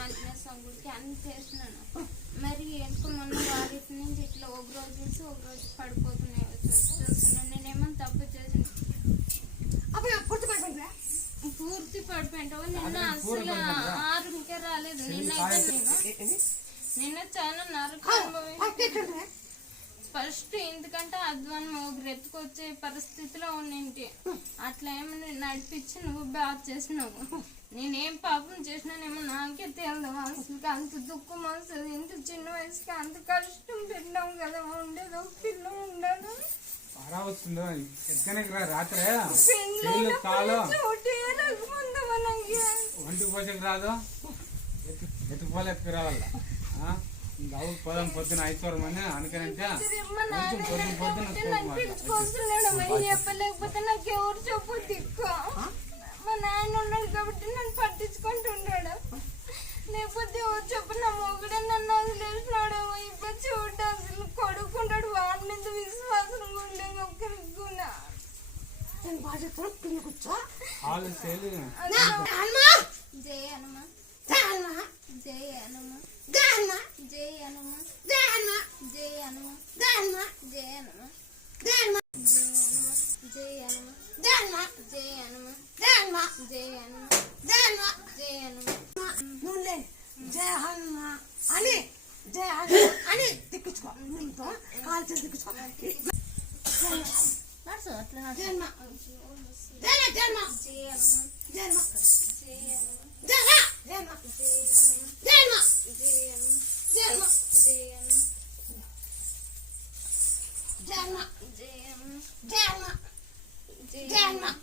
ఆంజనేయ స్వామి గుడికి అన్ని చేసినాను. మరి ఎందుకు మొన్న వారికి నుంచి ఇట్లా ఒక రోజు చూసి ఒక రోజు పడిపోతున్నాయి చూస్తున్నాను. నేనేమో తప్పు చేసిన పూర్తి పడిపోయింటావు. నిన్న అసలు 6కే రాలేదు. నిన్న చాలా నరకం. ఫస్ట్ ఎందుకంటే అధ్వానం ఒకరు ఎత్తుకొచ్చే పరిస్థితిలో ఉన్నింటి. అట్లా ఏమన్నా నడిపించి నువ్వు బాగా చేసినావు. నేనేం పాపం చేసినానేమో నాకే తెలియదు. అసలు అంత దుఃఖం వస్తుంది. ఇంత చిన్న వయసుకి అంత కష్టం పెట్టినావు కదా. ఉండేది ఒక పిల్ల ఉండాలి. ఒంటి పోషకు రాదు, ఎత్తుకోలే ఎత్తుకు రావాల. పోదాం పొద్దున 5 మంది అనుకనంటే చెప్పలేకపోతే నాకు ఎవరు చెప్పు దిక్కు. మా నాయన ఉన్నాడు కాబట్టి నన్ను పట్టించుకుంటున్నాడు. లేకపోతే ఎవరు చెప్పు నా మొగుడే నన్ను వదిలేసినాడు. ఇప్పుడు చూడ అసలు కొడుకుంటాడు. వాడి మీద విశ్వాసం ఉండేది ఒక్కరికి కూడా. జై హనుమ జై హనుమ జై హనుమ జై హనుమ జై హనుమ జై హనుమ జై హనుమ జై హనుమ జై హనుమ జై హనుమ జై హనుమ జై హనుమ జై హనుమ జై హనుమ జై హనుమ జై హనుమ నువ్వులే జై హనుమ అని జై హనుమ అని తిక్కించుకో. నీతో కాల్చి తిక్కించుకో. జై హనుమ జై హనుమ జై హనుమ జై హనుమ జై హనుమ జై హనుమ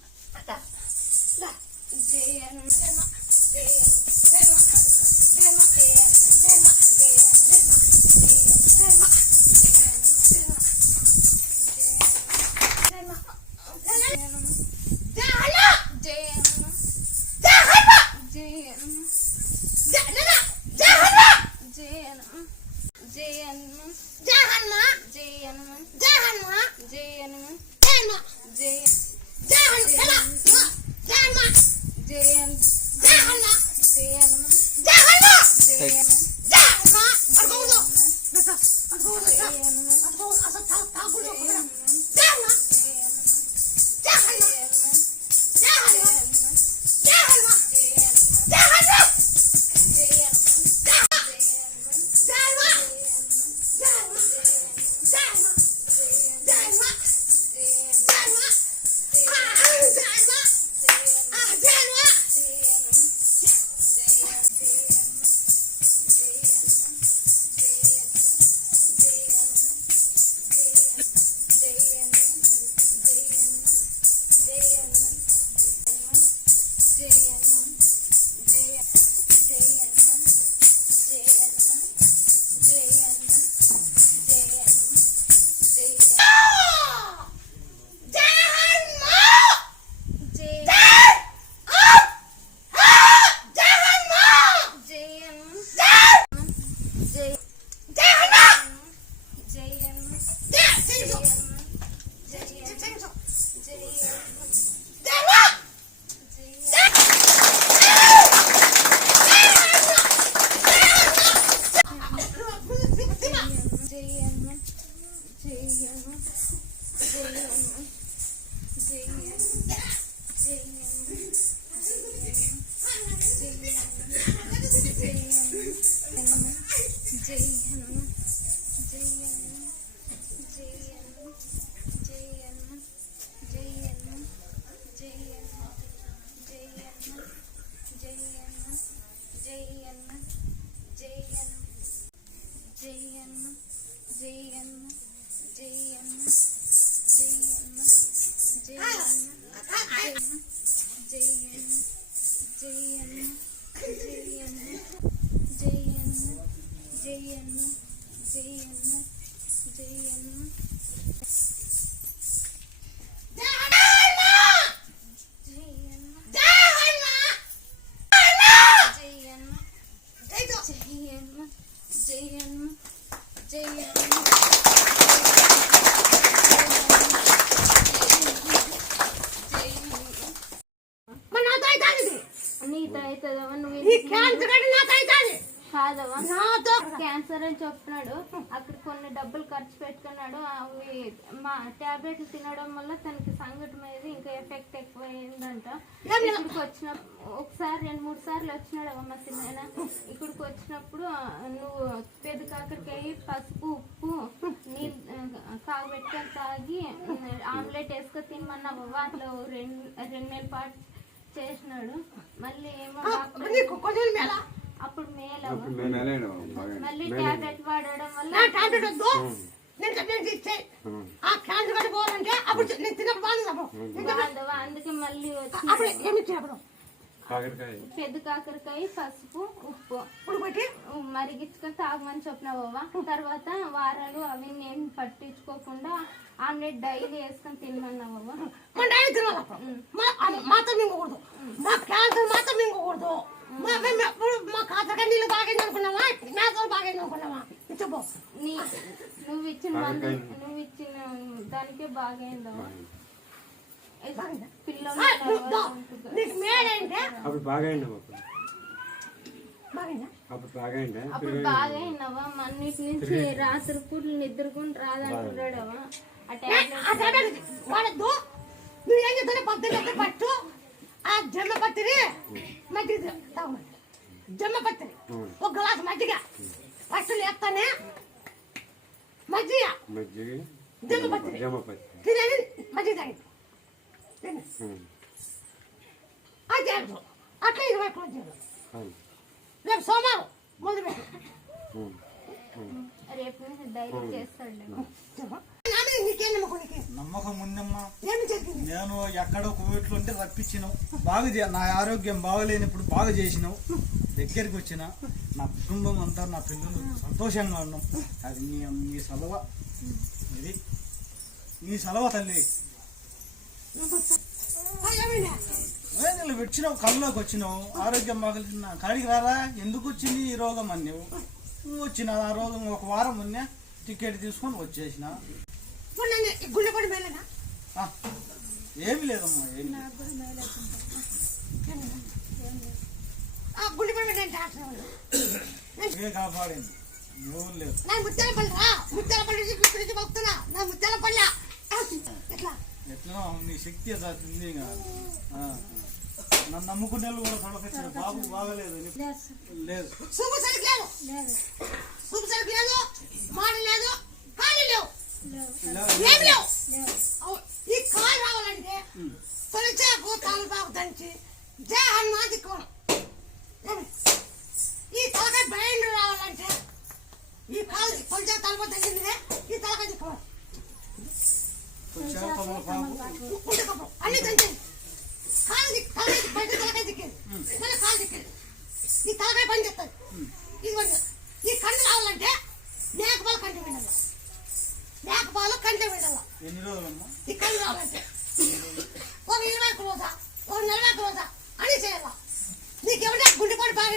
నీతో అవుతుందవ్వ నువ్వు ఈ క్యాన్సర్ గడ్డ నాకు అవుతుంది కాదవ్వ నాతో క్యాన్సర్ అని చెప్తున్నాడు అక్కడ కొన్ని డబ్బులు ఖర్చు పెట్టుకున్నాడు అవి మా టాబ్లెట్లు తినడం వల్ల తనకి సంగటి మీద ఇంకా ఎఫెక్ట్ ఎక్కువ అయిందంట ఇక్కడికి వచ్చిన ఒకసారి 2-3 సార్లు వచ్చినాడు అమ్మ తిన్నాయన ఇక్కడికి వచ్చినప్పుడు నువ్వు పెద్ద కాకరకాయ పసుపు ఉప్పు నీళ్ళు కాగబెట్టుకొని తాగి ఆమ్లెట్ వేసుకొని తినమన్నావు వాటిలో 2 నెలల పాటు చేసినాడు మళ్ళీ ఏమో నీకు కొంచెం మేళ అప్పుడు మేలు మేము వెళ్ళాడు మళ్ళీ టాబ్లెట్ వాడడం వల్ల నా టాబ్లెట్ వద్దు నేను టాబ్లెట్ ఇచ్చే ఆ క్యాన్సర్ గడ్డ పోవాలంటే అప్పుడు నేను తిన్నప్పుడు బాగుంది బాగుందవ్వ. అందుకే మళ్ళీ వచ్చి అప్పుడు ఏమి ఇచ్చినప్పుడు కాకరకాయ పెద్ద కాకరకాయ పసుపు ఉప్పు ఇప్పుడు బట్టి మరిగించుకొని తాగమని చెప్పినావవ్వ తర్వాత వారాలు అవి నేను పట్టించుకోకుండా ఆమ్లెట్ డైలీ వేసుకొని తినమన్నావవ్వ మన డైలీ తినాలి అప్పుడు మాత్రం మింగకూడదు మా క్యాన్సర్ మాత్రం మింగకూడదు మా కాకరకాయ నీళ్ళు బాగైంది అనుకున్నావా మేతలు బాగైంది అనుకున్నావా చెప్పు నీ నువ్వు ఇచ్చిన మందు నువ్వు ఇచ్చిన దానికే బాగైందవ్వ పిల్లలు నీకు మేడంటే అప్పుడు బాగైంది బాగైందా అప్పుడు బాగైంది అప్పుడు బాగైందవ్వ మన్నిటి నుంచి రాత్రి పూటలు నిద్రకొని రాదంటున్నాడవ్వ ఆ టాబ్లెట్ వాడద్దు నువ్వు ఏం చేస్తావు పద్దెనిమిది పట్టు ఆ జమ్మ పత్తిరి మజ్జిగ తాగమని జమ్మ పత్తిరి ఒక గ్లాస్ మజ్జిగ ఫస్ట్ లేస్తానే మజ్జిగ మజ్జిగ జమ్మ పత్తిరి జమపత్తి తినేది మజ్జిగ తాగింది అది చేయదు అట్లా 20 రోజులు రేపు సోమవారం మొదలుపెట్టు రేపు నుంచి డైలీ చేస్తాడు నీకేం నమ్మకం నీకు నమ్మకం ఉందమ్మా ఏమి జరిగింది నేను ఎక్కడో కోవిడ్లో ఉంటే రప్పించినావు బాగా నా ఆరోగ్యం బాగలేనప్పుడు బాగా చేసినావు దగ్గరికి వచ్చిన నా కుటుంబం అంతా నా పిల్లలు సంతోషంగా ఉన్నాం అది నీ సలవ ఇది నీ సలవ తల్లి నువ్వు వచ్చినావు కళ్ళలోకి వచ్చినావు ఆరోగ్యం బాగలిసిన కాడికి రారా ఎందుకు వచ్చింది ఈ రోగం అన్నావు నువ్వు వచ్చిన ఆ రోగం ఒక వారం ఉన్నా టికెట్ తీసుకొని వచ్చేసిన గుండెపడి మేలేనా ఏమి లేదమ్మా ఏమి గుండెపడి మేలే డాక్టర్ ఏ కాపాడింది ఎవరు లేదు నా ముత్యాలపల్లి రా ముత్యాలపల్లి గురించి పోతున్నా నా ముత్యాలపల్లి ఎట్లా ఎట్లా నీ శక్తి ఉంది నన్ను నమ్ముకునే వాళ్ళు కూడా తొడకొచ్చారు బాబు బాగలేదు లేదు సూపు సరికి లేదు సూపు సరికి లేదు మాట లేదు కాళ్ళు లేవు ఏమి లేవు ఈ కాలు రావాలంటే తొలిచాకు తలపాకు దంచి జయ హనుమాన్ దిక్కువడం ఈ తలకాయ బయలు రావాలంటే ఈ కాలు తొలిచాకు తలపాకు దంచింది ఈ తలకాయ దిక్కువడం అన్ని దంచింది కాలు బయట తలకాయ దిక్కేది మళ్ళీ కాలు దిక్కేది ఈ తలకాయ పని చేస్తుంది ఇది పని ఈ కన్ను రావాలంటే మేకపాలు కంటి వినాలి మేకపాలు కంటి వినాలి ఎన్ని రోజులమ్మా ఈ కన్ను రావాలంటే ఒక 20 రోజా ఒక 40 రోజా అని చేయాల నీకేమంటే గుండెపాటు బాగా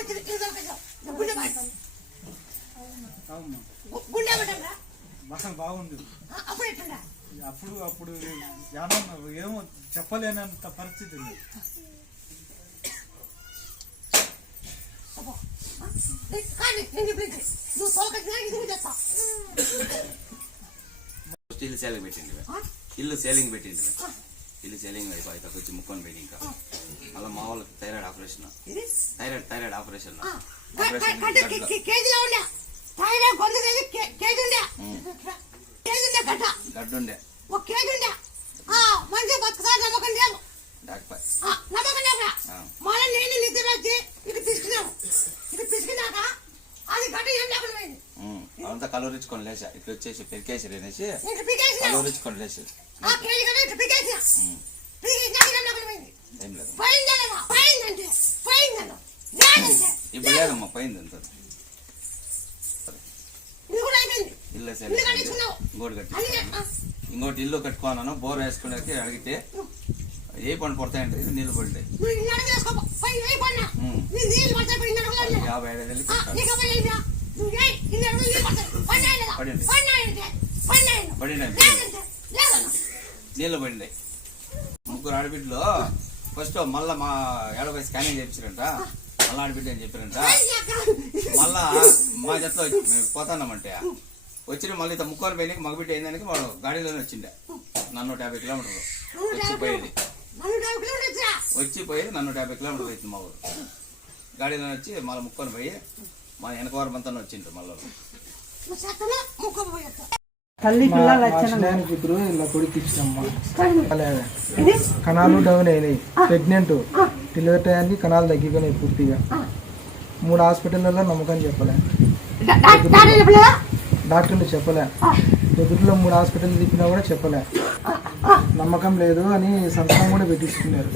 వచ్చింది గుండె ఏమంటారా బాగుంది అప్పుడు ఎట్లుండా అప్పుడు ఏమో చెప్పలేనంత పరిస్థితి ఉంది నువ్వు తోలకొచ్చినా ఇది చేస్తా ఇల్లు సేలింగ్ పెట్టింది ఇల్లు సేలింగ్ పెట్టింది ఇల్లు సేలింగ్ అయిపోయి వచ్చి ముక్కొని పోయి ఇంకా మళ్ళీ మా వాళ్ళకి థైరాయిడ్ ఆపరేషన్ కేజీలో ఉండే థైరాయిడ్ 100 కేజీ ఉండే గడ్డుండే ఒక కేజీ ఉండే మంచి బతుకుతారు నమ్మకం లేదు నమ్మకం లేక మళ్ళీ నేను నిద్ర వచ్చి ఇటు పిసికినాక అది గడ్డ ఏం లేకుండా పోయింది అవంతా కలవరించుకొని లేచా ఇట్లా వచ్చేసి పెరికేసి అనేసి ఇటు పికేసిన కలవరించుకొని లేచి ఆ కేజీ గడ్డ ఇటు పికేసిన ఏం లేకుండా పోయింది ఏం లేదు పోయిందా లేదా పోయిందంటే పోయిందను లేదంటే ఇప్పుడు లేదమ్మా పోయింది అంత ఇది కూడా అయిపోయింది ఇల్లు ఇల్లు సేలింగ్ కట్టించుకున్నావు ఇంకోటి కట్టి అన్ని ఇంకోటి ఇల్లు కట్టుకున్నాను బోర్ వేసుకునేకి అడిగితే ఏ పని పడతాయంటే నీళ్ళు పడ్డాయి నువ్వు ఇన్నాడు చేసుకో పోయి అయిపోయినా నీ నీళ్ళు పడతాయి పోయి ఇన్నాడు కూడా 55 వేలు కట్టాలి నీకు పోయి అయినా నువ్వు ఇన్నాడు నీళ్ళు పడతాయి పడినాయి లేదా పడింది. పడినాయి పడినాయి లేదంటే లేదన్నా నీళ్ళు పడినాయి 3 ఆడబిడ్డలు ఫస్ట్ మళ్ళా మా ఏడపై స్కానింగ్ చేయించారంట, మళ్ళా ఆడబిడ్డ అని చెప్పారంట. మళ్ళా మా జట్లో మేము పోతాన్నామంటే వచ్చి మళ్ళీ ముక్కోని పోయినాక మగబిడ్డ అయిందానికి వాడు గాడిలోనే వచ్చిండే 150 కిలోమీటర్లు వచ్చిపోయేది 150 కిలోమీటర్లు అవుతుంది మా ఊరు. గాడిలోనే వచ్చి మళ్ళీ ముక్కొని పోయి మా వెనకవారం అంతా వచ్చిండ్రు మళ్ళీ. తల్లి పిల్లలు కూతురు ఇలా కొడుకు ఇచ్చినమ్మా, కణాలు డౌన్ అయినాయి, ప్రెగ్నెంట్, డెలివరీ టైంకి కణాలు తగ్గిపోయినాయి పూర్తిగా. 3 హాస్పిటల్లో నమ్మకం చెప్పలే, డాక్టర్లు చెప్పలే, ఎదురులో 3 హాస్పిటల్ తిప్పినా కూడా చెప్పలే, నమ్మకం లేదు అని సంతకం కూడా పెట్టించుకున్నారు.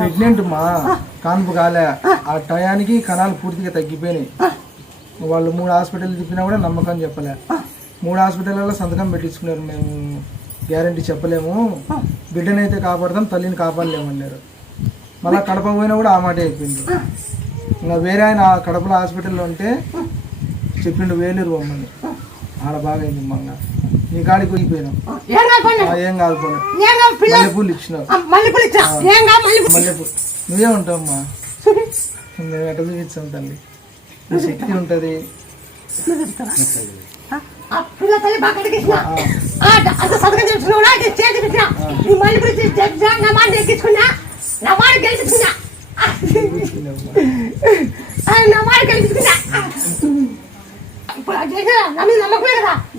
ప్రెగ్నెంట్ మా కాన్పు కాలే, ఆ టయానికి కణాలు పూర్తిగా తగ్గిపోయినాయి. వాళ్ళు 3 హాస్పిటల్ తిప్పినా కూడా నమ్మకం చెప్పలే, 3 హాస్పిటల్లో సంతకం పెట్టించుకున్నారు. మేము గ్యారంటీ చెప్పలేము, బిడ్డనైతే కాపాడతాం, తల్లిని కాపాడలేమన్నారు. మళ్ళీ కడప పోయినా కూడా ఆ మాట అయిపోయింది. ఇంకా వేరే ఆయన కడపలో హాస్పిటల్లో ఉంటే చెప్పిండు వేలూరు పోమని, ఆడ బాగా అయింది. మళ్ళీ నీ కాడికి పోయిపోయినాం, ఏం కాదు పోయినా, మల్లెపూలు ఇచ్చినావు, మల్లెపూలు నువ్వే ఉంటావమ్మా, మేము ఎట చూపించాం తల్లి, నీ శక్తి ఉంటుంది.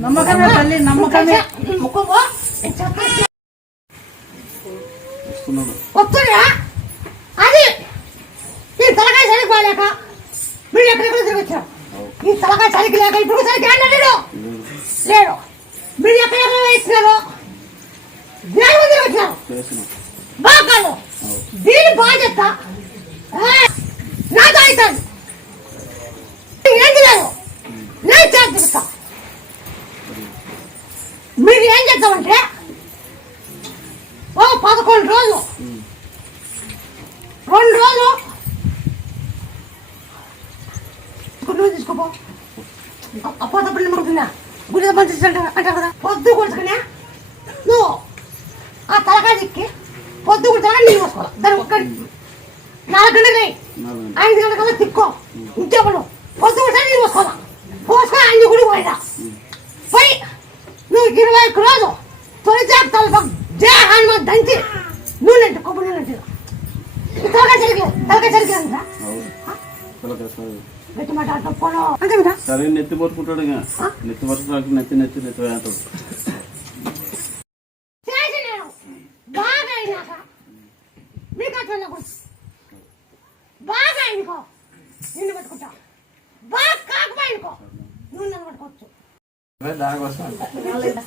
నమ్మకమే తల్లి, నమ్మకమే. వస్తుందా అది ఈ తలకాయ సరిపోలేక మీరు ఎక్కడెక్కడ తిరగచ్చారు. ఈ తలకాయ సరికి లేక ఇప్పుడు సరికి లేడు లేడు మీరు ఎక్కడెక్కడ ఇచ్చినారు, జ్ఞానం తిరగచ్చారు బాగా. దీని బాధ్యత నా దాయితాను, ఏం లేదు నేను చేస్తా. మీరు ఏం చేద్దామంటే 11 రోజులు 2 రోజులు నువ్వు తీసుకోపో. అప్పటిప్పుడు నిమ్మడుతున్నా గుడి పంచి అంటారు కదా, పొద్దు కొడుకునే నువ్వు ఆ తలకాయ చిక్కి పొద్దు కుడుతున్నా నీళ్ళు పోసుకోవాలి. దాని ఒక్కడి 4 గంటలు 5 గంటల తిక్కో, ఇంకేపడు పొద్దు కుడుతున్నా నీళ్ళు పోసుకోవాలా. పోసుకొని 5 గుడి పోయినా పోయి నువ్వు 21 రోజు తొలి చేప జయ హనుమాన్ దంచి నూనె కొబ్బరి నూనె తలకాయ సరిగ్గా గట్టి మాట తప్పను అంతే కదా. సరే నెత్తి పట్టుకుంటాడు, నెత్తి పట్టుకుంటాడు, నెత్తి వేస్తాడు. చేసి నేను బాగా అయినాక మీకు అట్లా బాగా అయినకో నిన్ను పట్టుకుంటా, బాగా కాకపోయినకో నువ్వు నన్ను పట్టుకోవచ్చు.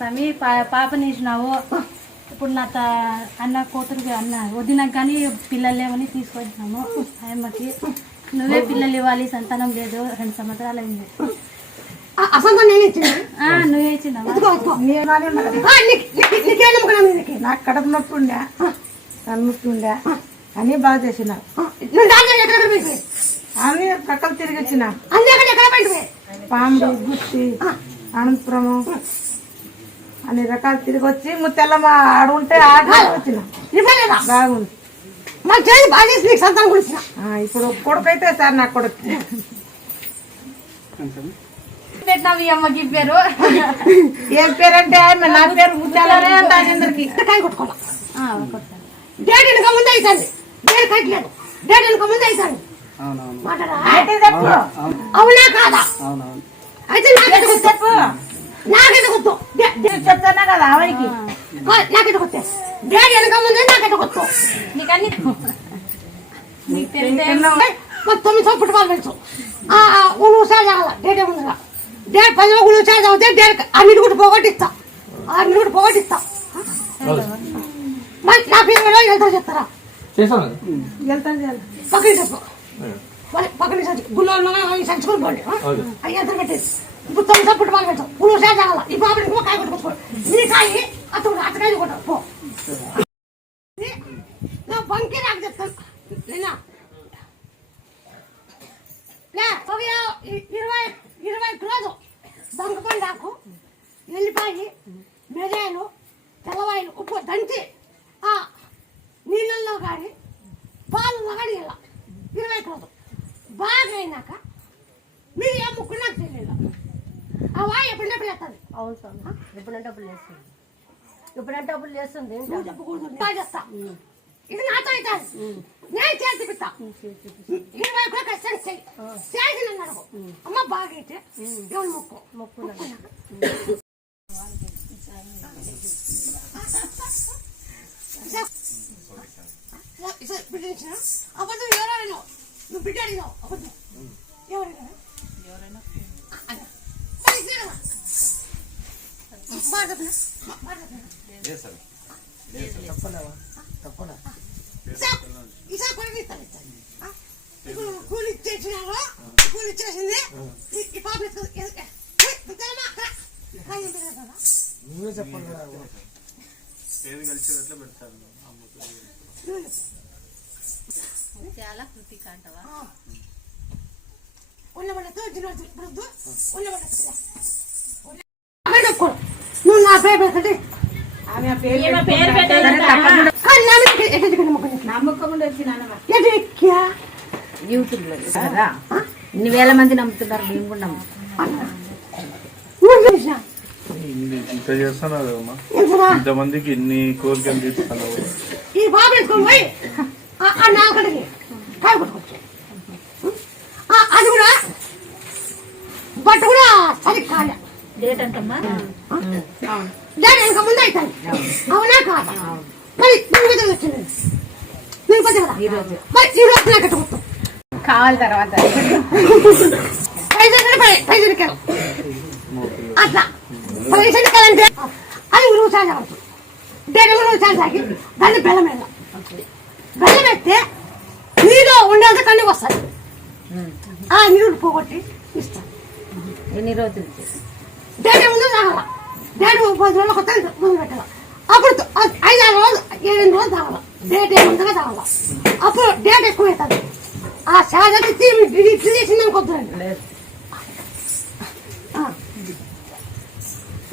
స్వామి పాపని ఇచ్చినావు, ఇప్పుడు నా అన్న కూతురు అన్న వదినాక కానీ పిల్లలు లేవని తీసుకొచ్చినాము. ఆయమ్మకి నువ్వే పిల్లలు ఇవ్వాలి, సంతానం లేదు, 2 సంవత్సరాలు అయింది. నువ్వే ఇచ్చినావా? నాకు కడుపు నొప్పి ఉండే, నొప్పి ఉండే అని బాగా చేసిన అని పక్కన తిరిగి వచ్చిన పాముడు, గుత్తి, అనంతపురము అన్ని రకాలు తిరిగి వచ్చి ముత్తెల్లమ్మ ఆడుంటే ఆట వచ్చిన బాగుంది. ఇప్పుడు కొడుకైతే సార్ నా కొడుకు పెట్టినావు ఈ అమ్మకి పేరు. ఏం పేరు అంటే నా పేరు ముత్యాలనే అంటే అందరికి డేట్ వెనక ముందు అవుతుంది, డేట్ కట్టలేదు, డేట్ వెనక ముందు అవుతుంది. అవునా కాదా? అయితే నాకెంత గుర్తు, నాకెంత గుర్తు చెప్తానా కదా ఆవిడకి, నాకెంత గుర్తే డేట్ వెనక ముందే నాకెంత గుర్తు. నీకన్నీ మరి 9 సంవత్సరాలు తెలుసు. ఉసారి తాగాల డేట్ ఏముందిగా, డేట్ 10 ఉసారి తాగితే డేట్ అన్నిటి కూడా పోగొట్టిస్తా, అన్నిటి కూడా పోగొట్టిస్తా. మరి నా పేరు వెళ్తా చెప్తారా? వెళ్తాను పక్కన చెప్పు, పక్కన గుళ్ళో సంచుకొని పోండి. అవి ఎంత పెట్టేది ఇప్పుడు 9 సంవత్సరాలు పెడతాం. ఉసారి తాగాల ఈ బాబుని కాయ కొట్టుకోవచ్చు, నీ కాయ అతను అతకాయ కొట్టారు పో. నా బంకి నాకు చెప్తాను నిన్న 20 రోజు బంగపండాకు, ఎల్లిపాయి, మిరియాలు, తెల్లవాయలు, ఉప్పు దంచి పాలు కానీ ఇలా 20 రోజులు బాగా అయినాక మీరు ఏ ముక్కు నాకు తెలియదు ఆ వాయి ఎప్పుడంటే వేస్తుంది. అవును స్వామి, ఎప్పుడంటే అప్పుడు లేస్తుంది, ఎప్పుడంటే అప్పుడు లేస్తుంది. చేస్తా ఇది నాతో అవుతుంది, నేను చేసి చూపిస్తా. 20 కూడా కష్టం చేసి నన్ను అడుగు. అమ్మ బాగా అయితే దేవుని మొక్కు మొక్కు బిడ్డ ఇచ్చిన అబద్ధం ఎవరైనా నువ్వు బిడ్డ అడిగావు అబద్ధం ఎవరైనా ఈసారి కూడా ఇస్తాను. ఇప్పుడు కూలి ఇచ్చేసినారు, కూలి ఇచ్చేసింది ఈ పాప నువ్వే చెప్పండి. చాలా కృతిక అంటవా? నువ్వు నా పేరు పెట్టండి. యూట్యూబ్ లో కదా ఇన్ని వేల మంది నమ్ముతున్నారు, మేము కూడా ఇంత చేస్తున్నారు ఇంతమందికి ఇన్ని కోరికలు తీస్తున్నారు. ఈ బాబు ఎత్తుకొని పోయి నాకడికి కాయ కొట్టుకోవచ్చు. అది కూడా బట్ట కూడా సరిగ్గా కాలే. డేట్ అంటమ్మా, దాని వెనక ముందు అవుతాను. అవునా కాదా? మరి నేను వచ్చింది నేను కొంచెం కదా మరి ఈ రోజు నాకు కట్టుకుంటాం కావాలి. తర్వాత పైసలు అట్లా పైసలు కాలంటే అది ఉరుగు సాగవచ్చు. డేట్ ఉరుగు సాగి దాన్ని బెల్లం వేయాలి. బెల్లం వేస్తే నీలో ఉండేది కన్నీ వస్తుంది. ఆ నీళ్ళు పోగొట్టి ఇస్తాను. ఎన్ని రోజులు డేట్ ముందు తాగాల. డేట్ 10 రోజులు కొత్త ముందు పెట్టాల. అప్పుడు 5-6 రోజులు 7 రోజులు తాగాల. డేట్ ముందుగా తాగాల. అప్పుడు డేట్ ఎక్కువ అవుతుంది. ఆ సాగతి తీసిందని కొద్దురండి.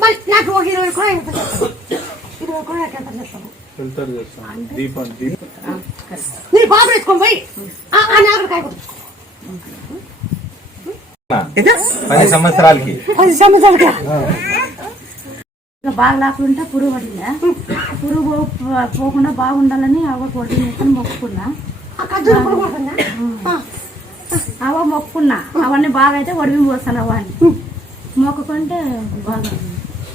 మరి నాకు ఒక 20 కూడా ఎంత చేస్తాను. 20 కూడా నాకు ఎంత చేస్తాను. నీ బాబు ఎత్తుకొని పోయి ఆ నాగరికాయ కొట్టుకో. 10 సంవత్సరాలకి బాగా లేకుంటే పురుగు పడిందా, పురుగు పోకుండా బాగుండాలని అవ్వ కొట్టి మొక్కుకున్నా. అవ్వ మొక్కుకున్నా, అవన్నీ బాగా అయితే ఒడివి పోస్తాను. అవ్వ అని మొక్కుకుంటే బాగా.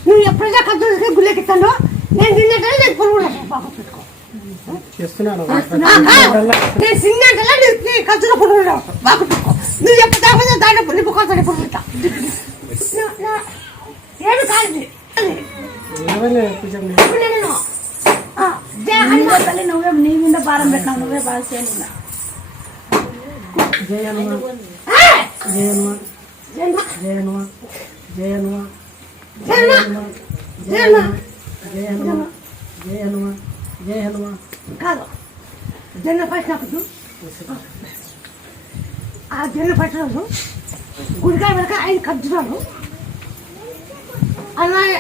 నువ్వు ఎప్పుడైనా కద్దు గుళ్ళెక్కిస్తాను నేను తిన్నట్టు నేను పురుగు బాగా పెట్టుకో. నేను తిన్నట్టలా నీ కద్దులో పురుగు బాగా పెట్టుకో. నువ్వు ఎప్పుడు దాకా దాంట్లో నిప్పుకోతాను పురుగు పెట్టా. ఏమి కాదు నువ్వే నీ మీద భారం పెట్టినావు, నువ్వే బాగా చేయను. కాదు జొన్న పట్టినప్పుడు ఆ జొన్న పట్టిన రోజు గుడికాయ వెనక 5 ఖర్జురాలు అలాగే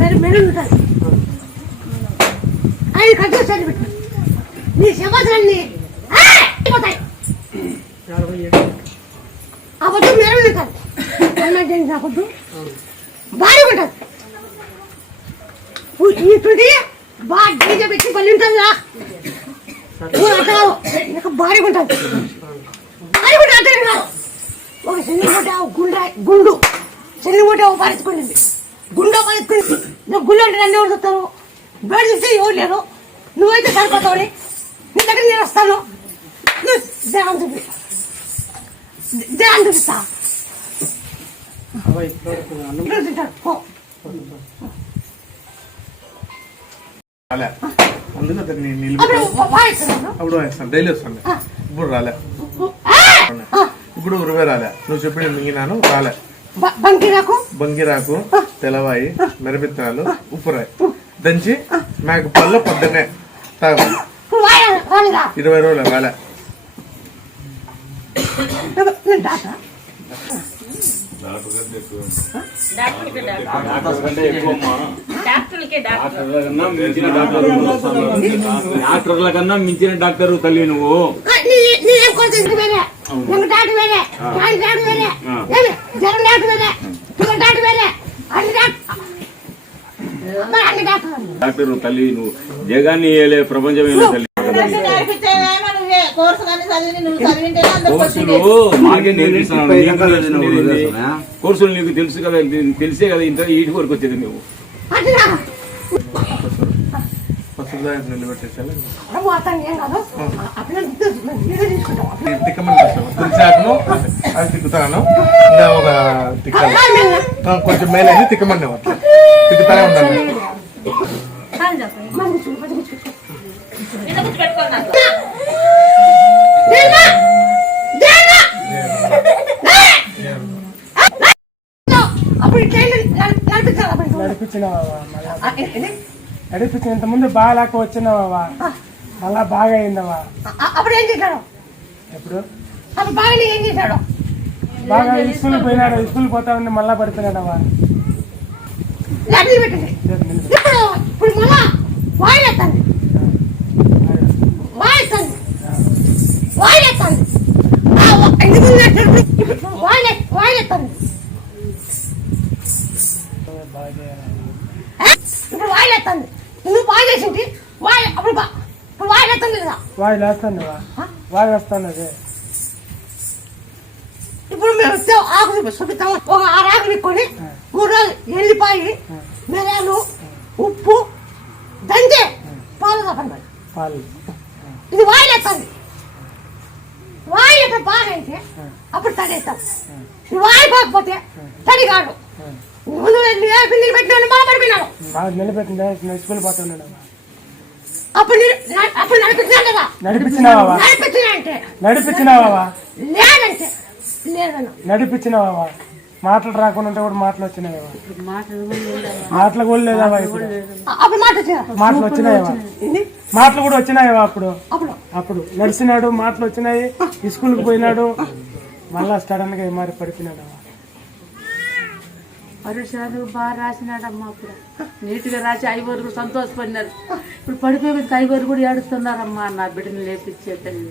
మెరుగు ఉంటుంది. 5 ఖర్జులు సరి పెట్టు. నీ సంవత్సరాన్ని అయిపోతాయి. ఆ పొద్దు మెరుగు ఉంటుంది. అన్నట్టు ఆ పొద్దు భారీ ఉంటుంది. ఈ తుడి బాగా డీజే పెట్టి పల్లి ఉంటుందా భారీ ఉంటుంది. భారీ ఉంటుంది అర్థం కాదు. ఒక శనిమూట గుండు శనిమూట పారించుకుంటుంది. గుండె పారించుకుంది. నువ్వు గుళ్ళు అంటే నన్ను ఎవరు చూస్తారు? బయట చూస్తే ఎవరు లేరు. నువ్వైతే సరిపోతావు. నీ దగ్గర నేను వస్తాను. నువ్వు దేహం చూపి దేహం చూపిస్తా. అందుకు అతన్ని అప్పుడు వేస్తాను, డైలీ వస్తాను. ఇప్పుడు రాలే, ఇప్పుడు 20 రాలే. నువ్వు చెప్పిన మింగినాను రాలే. బంగిరాకు, తెలవాయి, మిరపిత్తనాలు, ఉప్పురాయి దంచి మేక పళ్ళు పొద్దున్నే తాగు. 20 రోజులు రాలే. డాక్టర్ల కన్నా మించిన డాక్టర్ తల్లి నువ్వు. నీకేం కొరత వేరే డాక్టర్ వేరే డాక్టర్ వేరే జగన్ డాక్టర్ వేరే పిల్లల డాక్టర్ వేరే అన్ని డాక్టర్ తల్లి నువ్వు. జగాన్ని వేయలే, ప్రపంచం వేయలే తల్లి. కోర్సులు మాకే నేర్పిస్తున్నాడు. కోర్సులు నీకు తెలుసు కదా, తెలిసే కదా ఇంత ఈటి వరకు వచ్చేది నువ్వు. నిలబెట్టేసాను నిలబెట్టి తులసాకును అది తిక్కుతాను. ఇంకా ఒక తిక్కాలి కొంచెం మేలైంది తిక్కమని అట్లా తిక్కుతానే ఉండాలి. నడిపించిన ఇంత ముందు బాగాలేక వచ్చినావా, మళ్ళా బాగా అయిందవా. అప్పుడు ఏం చేశాడు? ఎప్పుడు అప్పుడు బాగా ఏం చేశాడు? బాగా స్కూల్ పోయినాడు, స్కూల్ పోతా ఉండి మళ్ళా పడిపోయినాడవా. పెట్టింది ఇప్పుడు మళ్ళా వాయిలెత్తండి వాయిస్తుంది వాయిలెత్తండి వాయిలెత్తండి ఇప్పుడు వాయిలెత్తండి. నువ్వు బాగా చేసింది అప్పుడు ఇప్పుడు వాయిలెత్తండి కదా. వాయిలు వేస్తాను, వాయిలు వేస్తాను. అదే ఇప్పుడు మేము ఆకు చూపిస్తాము. ఒక 6 ఆకులు పెట్టుకొని 3 రోజులు ఎల్లిపాయి మిరియాలు ఉప్పు దంచి పాలు తప్పండి. పాలు ఇది వాయిలెత్తండి. వాయిల్ ఎప్పుడు బాగా అయితే అప్పుడు తడేస్తాం. వాయి పోకపోతే తడి కాదు. ముందు పిల్లలు పెట్టినాడు మళ్ళీ పడిపోయినాడు. నిలబెట్టిందా స్కూల్ పోతున్నాడు. అప్పుడు అప్పుడు నడిపించినా కదా. నడిపించినావా? నడిపించినా అంటే నడిపించినావా? లేదంటే లేదన్నా. నడిపించినావా? మాటలు రాకుండా ఉంటే కూడా మాటలు వచ్చినాయా? మాటలు కూడా లేదావా? ఇప్పుడు అప్పుడు మాటలు వచ్చినాయా? మాటలు కూడా వచ్చినాయా? అప్పుడు నడిచినాడు, మాటలు వచ్చినాయి. స్కూల్కి పోయినాడు, మళ్ళా సడన్ గా మారి పడిపోయినాడు. పరీక్షలు బాగా రాసినాడమ్మా. అప్పుడు నీట్గా రాసి 5 వరకు సంతోషపడినారు. ఇప్పుడు పడిపోయి 5 వరకు కూడా ఏడుస్తున్నారమ్మా. నా బిడ్డను లేపించే తల్లి.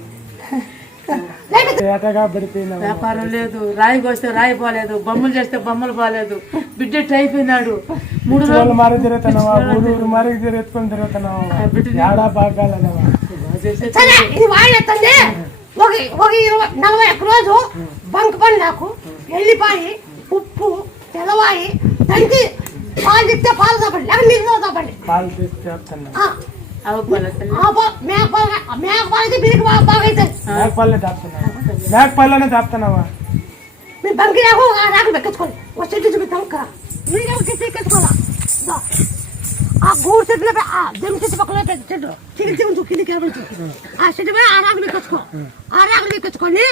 వ్యాపారం లేదు, రాయి కోస్తే రాయి పోలేదు, బొమ్మలు చేస్తే బొమ్మలు పోలేదు. బిడ్డ అయిపోయినాడు. 3 రోజులు మారి తిరుగుతున్నావా? ఊరు మారి తిరుగుకొని తిరుగుతున్నావా? ఏడా బాగాలేదవా? ఇది వాయిలెత్తండి. ఒక 41 రోజు బంక్ పండాకు ఎల్లిపాయి ఉప్పు తెల్లవాయి తంచి పాలు తిప్పితే పాలు తప్పండి, లేక నీళ్ళు తప్పండి. పాలు చెప్తాను. మేకపాలనే తాపుతున్నావా? మీ బంకి రాకు రాకు ఎక్కించుకోండి. ఒక చెట్టు చూపిస్తాం. ఎక్కించుకోవాలా? ఆ గూడు చెట్లు జమ్మి చెట్టు పక్కన చెట్టు చిగురు కిందికి ఆ చెట్టు మీద 6 ఆకులు ఎక్కించుకో. 6 ఆకులు ఎక్కించుకొని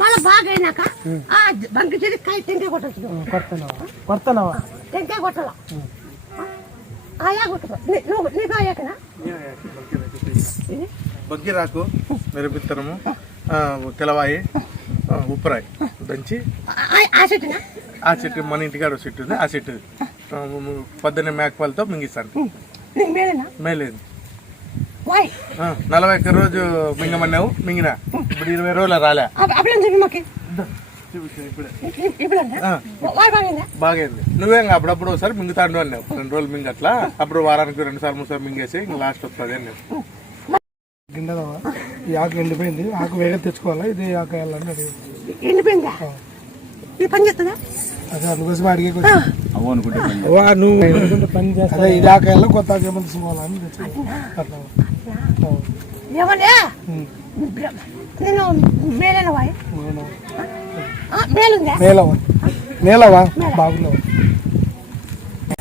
మళ్ళీ బాగా అయినాక ఆ బంకి చెట్టు కాయ టెంకాయ కొట్టచ్చు. కొడుతున్నావా? టెంకాయ కొట్టాల. ఆయా కొట్టుకో. నీకు అయ్యాకనా బగ్గిరాకు మిరపిత్తనము తెలవాయి ఉప్పురాయి దంచి ఆ చెట్టు మన ఇంటికాడ చెట్టు ఉంది. ఆ చెట్టు పొద్దున్నే మేకపాలతో మింగిస్తాను. మేలేదు 41 రోజు మింగమన్నావు, మింగినా. ఇప్పుడు 20 రోజులు రాలే. బాగైంది. నువ్వేం అప్పుడప్పుడు ఒకసారి మింగుతాండు అన్నావు. 2 రోజులు మింగట్లా. అప్పుడు వారానికి 2 సార్లు 3 సార్లు మింగేసి ఇంకా లాస్ట్ వస్తుంది అన్నావు. గిండదవా? ఈ ఆకు ఎండిపోయింది. ఆకు వేగ తెచ్చుకోవాలా? ఇది ఆకు వేయాలని ఎండిపోయిందా? ఈ పని చేస్తుందా? అదే అందుకోసం అడిగే నువ్వు పని చేస్తా. ఇది ఆకు వెళ్ళా కొత్త ఆకు ఏమో తీసుకోవాలని ఏమన్నా నేను మేలేనవా? మేలుందా? మేలవా? బాగున్నావా?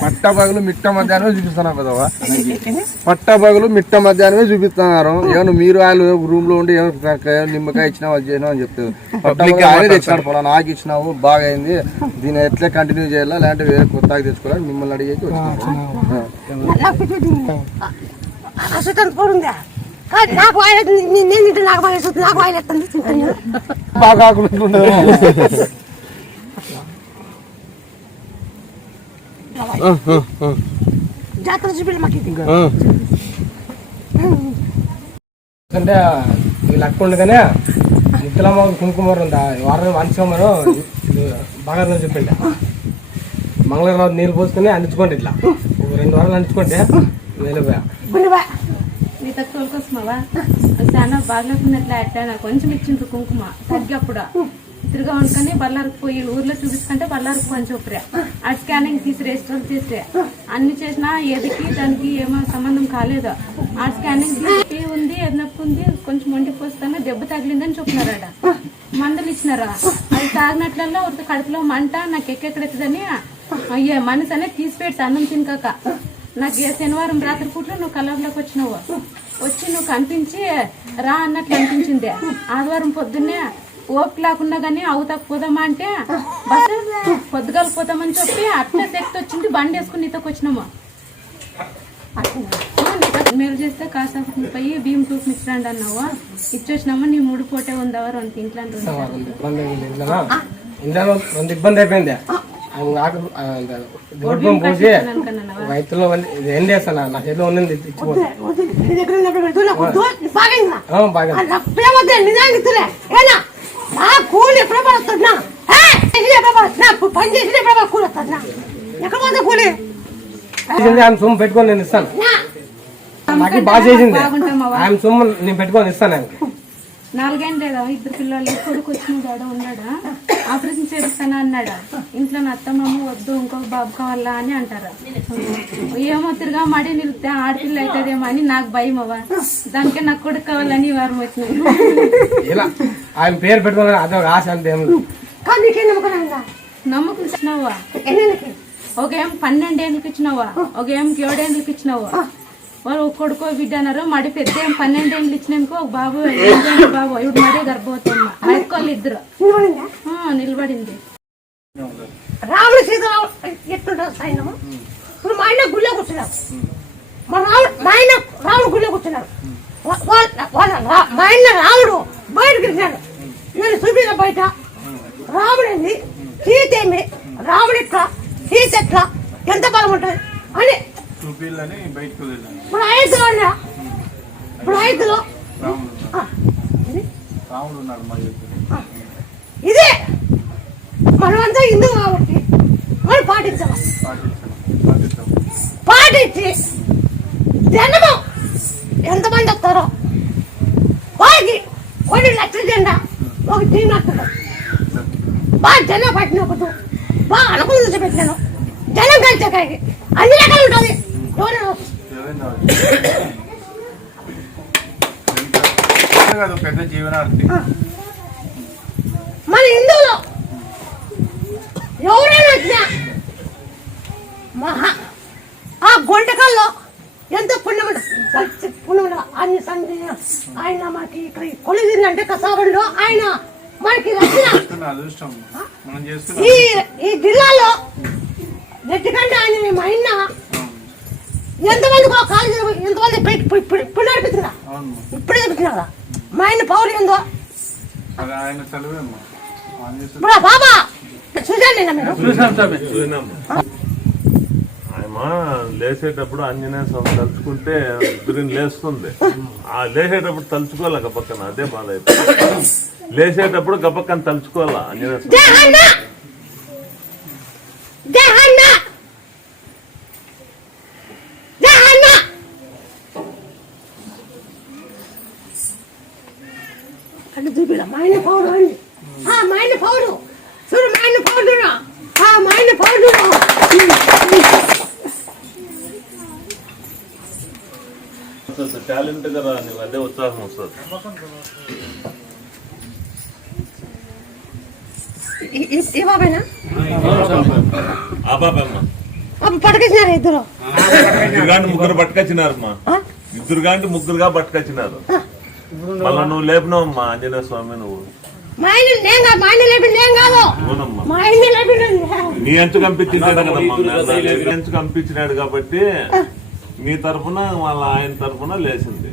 పట్టపగలు మిట్ట మధ్యాహ్నమే చూపిస్తున్నావు కదవా? పట్టపగలు మిట్ట మధ్యాహ్నమే చూపిస్తున్నారు. ఏమన్నా మీరు వాళ్ళు రూమ్ లో ఉండి నిమ్మకాయ ఇచ్చినావు అది చేసినావు అని చెప్తారు. పబ్లిక్ తెచ్చినాడు పొలాన్ని ఆకి ఇచ్చినావు బాగా అయింది, దీన్ని ఎట్లా కంటిన్యూ చేయాలా లేదంటే వేరే కొత్త తెచ్చుకోవాలి మిమ్మల్ని అడిగేసి నాకు నాకు బాగా ఆకులు జాతర చూపించండి మాకు ఇది. అంటే వీళ్ళు అక్క ఉండగానే నిత్యలమ్మ కుంకుమ వారం వంశమను బాగా చెప్పిండే మంగళవారం నీళ్ళు పోసుకొని అందించుకోండి ఇట్లా 2 వారాలు అందించుకుంటే వెళ్ళిపోయా నీతో తోలుకొస్తున్నావా చాలా బాగలేకున్నట్లే అట్లా కొంచెం ఇచ్చిండ్రు కుంకుమ తగ్గప్పుడు తిరిగా వండుకొని బల్లారికి పోయి ఊర్లో చూపించుకుంటే బల్లారికి కొంచెం చూపరా ఆ స్కానింగ్ తీసి రిజిస్టర్ తీసి అన్ని చేసినా ఏదికి దానికి ఏమో సంబంధం కాలేదు. ఆ స్కానింగ్ తీసి ఉంది నొప్పి ఉంది కొంచెం ఒంటికి పోస్తాను దెబ్బ తగిలిందని చెప్పినారాడ. మందులు ఇచ్చినారా అది తాగినట్లలో ఒక కడుపులో మంట నాకు ఎక్కడెక్కడెత్తదని అయ్యే మనసు అనేది తీసిపెట్టి అన్నం తినకాక నాకు శనివారం రాత్రి పూట్లో నువ్వు కలర్లోకి వచ్చినావు. వచ్చి నువ్వు కనిపించి రా అన్నట్లు అనిపించింది. ఆదివారం పొద్దున్నే ఓపిక లేకుండా గానీ అవుతాకు పోదామా అంటే బస్ పొద్దుగాల పోతామని చెప్పి అట్లా శక్తి వచ్చింది. బండి వేసుకుని నీతోకి వచ్చినాము. మేలు చేస్తే కాసేపు పోయి బియ్యం తూపు ఇచ్చిరండి అన్నావు. ఇచ్చొచ్చినాము నీ 3 పూటే ఉందవారు అంత ఇంట్లో ఇబ్బంది అయిపోయింది. పోసి రైతులు ఏం చేస్తాను నా చేతిలో ఉన్నది కూలి ఎప్పుడు పడుతున్నా పని చేసి ఎప్పుడు కూలి వస్తున్నా ఎక్కడ పోతే కూలి ఆమె సొమ్ము పెట్టుకొని నేను ఇస్తాను. నాకు బాగా చేసింది ఆమె సొమ్ము నేను పెట్టుకొని ఇస్తాను. ఆమెకి 4 ఏళ్ళు లేదా 2 పిల్లలు కొడుకు వచ్చిన ఉన్నాడా ఆపరేషన్ చేపిస్తానా అన్నాడా. ఇంట్లో నా అత్తమ్మ వద్దు ఇంకొక బాబు కావాలా అని అంటారు. ఏమో తిరిగా మడి నిలిపితే ఆడపిల్ల అవుతుందేమో అని నాకు భయం అవ్వ. దానికే నాకు కొడుకు కావాలని వారం వచ్చినాయి. ఇలా ఆయన పేరు పెట్టుకోవాలి అదొక ఆశ అంతే. నమ్మకం ఇచ్చినావా ఒక ఏం 12 ఏళ్ళకి ఇచ్చినావా ఒక ఏం 7 ఏళ్ళకి ఇచ్చినావా. వాళ్ళు కొడుకో బిడ్డ అన్నారు. మడి పెద్ద 12 ఏళ్ళు ఇచ్చినాకో ఒక బాబు బాబు ఇప్పుడు మరీ గర్భవతమ్మ ఆయనకోళ్ళు 2 నిలబడింది. రాముడు సీత ఎట్లుంటారు సైన్యం. ఇప్పుడు మా ఆయన గుళ్ళో కూర్చున్నారు. మా ఆయన రాముడు గుళ్ళో కూర్చున్నారు. మా ఆయన రాముడు బయటకు వెళ్ళినాడు. నేను చూపించిన బయట రాముడు ఏంది సీత ఏమి రాముడు ఎట్లా సీత ఎట్లా ఎంత బలం ఉంటుంది అని ఇప్పుడు 5 ఉన్నా ఇప్పుడు 5లో ఇదే మనమంతా హిందూ కాబట్టి మనం పాటించాలి. పాటించి జనము ఎంతమంది వస్తారో వాళ్ళకి 1 లక్షల జెండా ఒక తీనట్టుగా బాగా జనం పట్టినప్పుడు బాగా అనుకూలంగా పెట్టాను. జనం కలిసి అన్ని రకాలు ఉంటుంది. పెద్ద జీవనార్థి మన హిందువులో ఎవరైనా వచ్చినా ఆ గొంటకాల్లో ఎంతో పుణ్యం అన్ని సంధి ఆయన మనకి ఇక్కడ కొలిదిందంటే కసాబంలో ఆయన మనకి ఈ జిల్లాలో రెడ్డికంటే ఆయన మా ఆయన ఎంతమంది కాలేజీ ఎంతమంది ఇప్పుడు నడిపిస్తున్నా ఇప్పుడే చెప్తున్నా మా ఆయన పౌరు ఏందో ఇప్పుడు బాబా చూసాను లేచేటప్పుడు ఆంజనేయ స్వామి తలుచుకుంటే గురిని లేస్తుంది. ఆ లేచేటప్పుడు తలుచుకోవాలా గబక్కన అదే బాధ అయిపోయింది. లేచేటప్పుడు గబక్కన తలుచుకోవాలా ఆంజనేయ స్వామి. అంటే చూపిరా మా ఆయన పౌరు అండి. మా ఆయన పౌరు చూడు మా ఆయన పౌరురా మా ఆయన పౌరురా టాలెంట్ కదా నీకు అదే ఉత్సాహం వస్తుంది. ఈ బాబాయ్నా ఆ బాబమ్మ పట్టుకొచ్చినారు 2 ముగ్గురు పట్టుకొచ్చినారమ్మా. 2 ముగ్గురుగా పట్టుకొచ్చినారు. మళ్ళా నువ్వు లేపినావమ్మా ఆంజనేయ స్వామి. నువ్వు నీ ఎంచు పంపించాడు కదమ్మా. ఎంచు పంపించినాడు కాబట్టి మీ తరఫున వాళ్ళ ఆయన తరఫున లేచింది.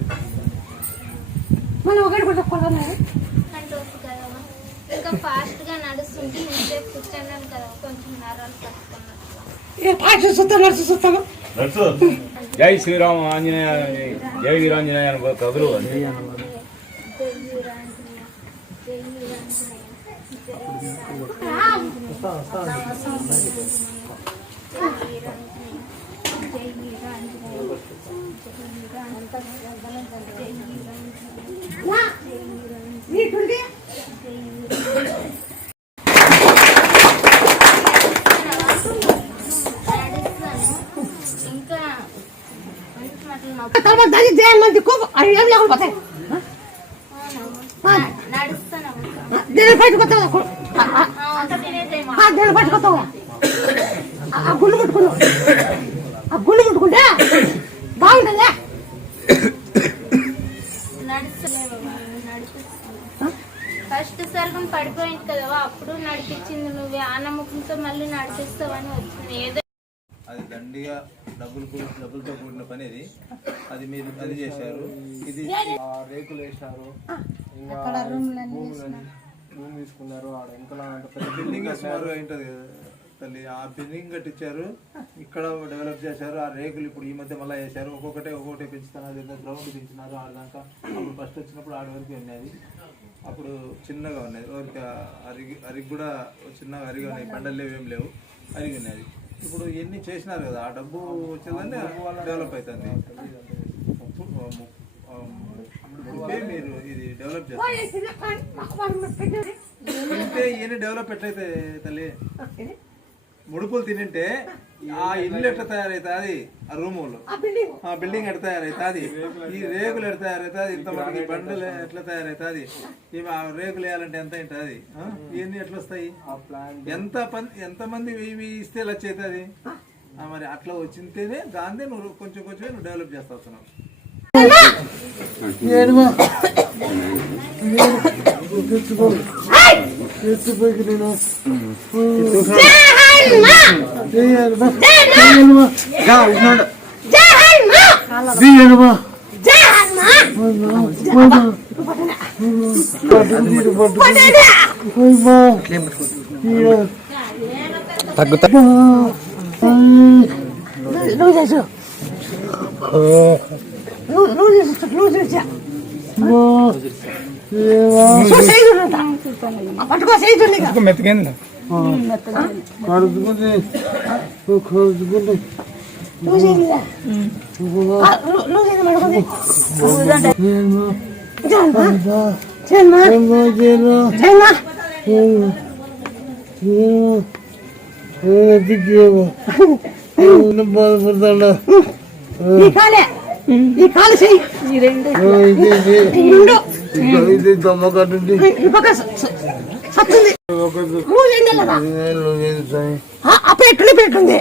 ఇంకా ఫాస్ట్ గా నడుస్తుంటే ఇంతసేపు కూర్చున్నాను కదా కొంచెం నరాలు కట్టుకున్నాను. నడుచు చూస్తాము. నడుచు. జై శ్రీరామ ఆంజనేయ, జై వీరాంజనేయ కదులు. ఇంకా దాన్ని దేని మంది ఏం లేకుండా పోతాయి. దేని పట్టుకొస్తావా, దేని పట్టుకొస్తావా? ఆ గుళ్ళు ముట్టుకున్నావు, ఆ గుళ్ళు ముట్టుకుంటే బాగుంటుందా? ఫస్ట్ సరిగ్గా పడిపోయింది కదా, అప్పుడు నడిపించింది నువ్వే. ఆ నమ్మకంతో మళ్ళీ నడిపిస్తావని వచ్చింది. ఏదో అది దండిగా డబ్బులతో కూడిన పని అది మీరు అది చేశారు. ఇది రేకులు వేసినారు, ఇంకా భూమి తీసుకున్నారు. ఆడ ఇంకా బిల్డింగ్ సుమారు ఏంటది తల్లి, ఆ బిల్డింగ్ కట్టించారు, ఇక్కడ డెవలప్ చేశారు. ఆ రేకులు ఇప్పుడు ఈ మధ్య మళ్ళీ వేశారు. ఒక్కొక్కటే పెంచుతున్నారు. గ్రౌండ్ పెంచినారు. ఆడదాకా అప్పుడు ఫస్ట్ వచ్చినప్పుడు ఆడ వరకు ఉన్నది. అప్పుడు చిన్నగా ఉన్నది, ఎవరికి అరిగి కూడా చిన్నగా అరిగి ఉన్నాయి. బండలు ఏం లేవు, అరిగి ఉన్నది. ఇప్పుడు ఎన్ని చేసినారు కదా, ఆ డబ్బు వచ్చేదాన్ని డెవలప్ అవుతుంది. మీరు ఇది డెవలప్ చేస్తే ఈయన డెవలప్ ఎట్లయితే తల్లి, ముడుపులు తింటే ఆ ఇల్లు ఎట్లా తయారవుతుంది, ఆ రూములు ఆ బిల్డింగ్ ఎట్లా తయారవుతుంది, ఈ రేకులు ఎట్లా తయారవుతుంది, ఇంతమంది బండలు ఎట్లా తయారవుతుంది, ఆ రేకులు వేయాలంటే ఎంత ఉంటుంది, ఇవన్నీ ఎట్లా వస్తాయి, ఎంతమంది ఇవి ఇస్తే లచ్చ అవుతుంది. మరి అట్లా వచ్చింటేనే దాన్ని నువ్వు కొంచెం నువ్వు డెవలప్ చేస్తా వస్తున్నావు. మెత్తగైంది బాధపడతాడా ఈ కాలు చెయ్యి దమ్మ కట్టింది అప్పుడు ఎట్లా పెట్టుంది.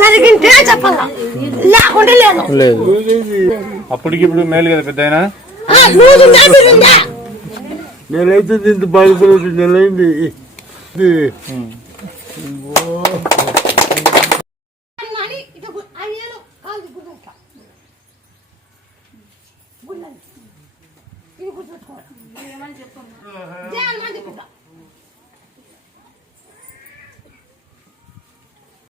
జరిగింటే చెప్పాలా, లేకుండా లేదు. అప్పటికిప్పుడు మేలు కదా పెద్ద ఆయన. నేనైతే ఇంత బాధపడదు, నెలైంది. ఏమని చెప్పమ్మా.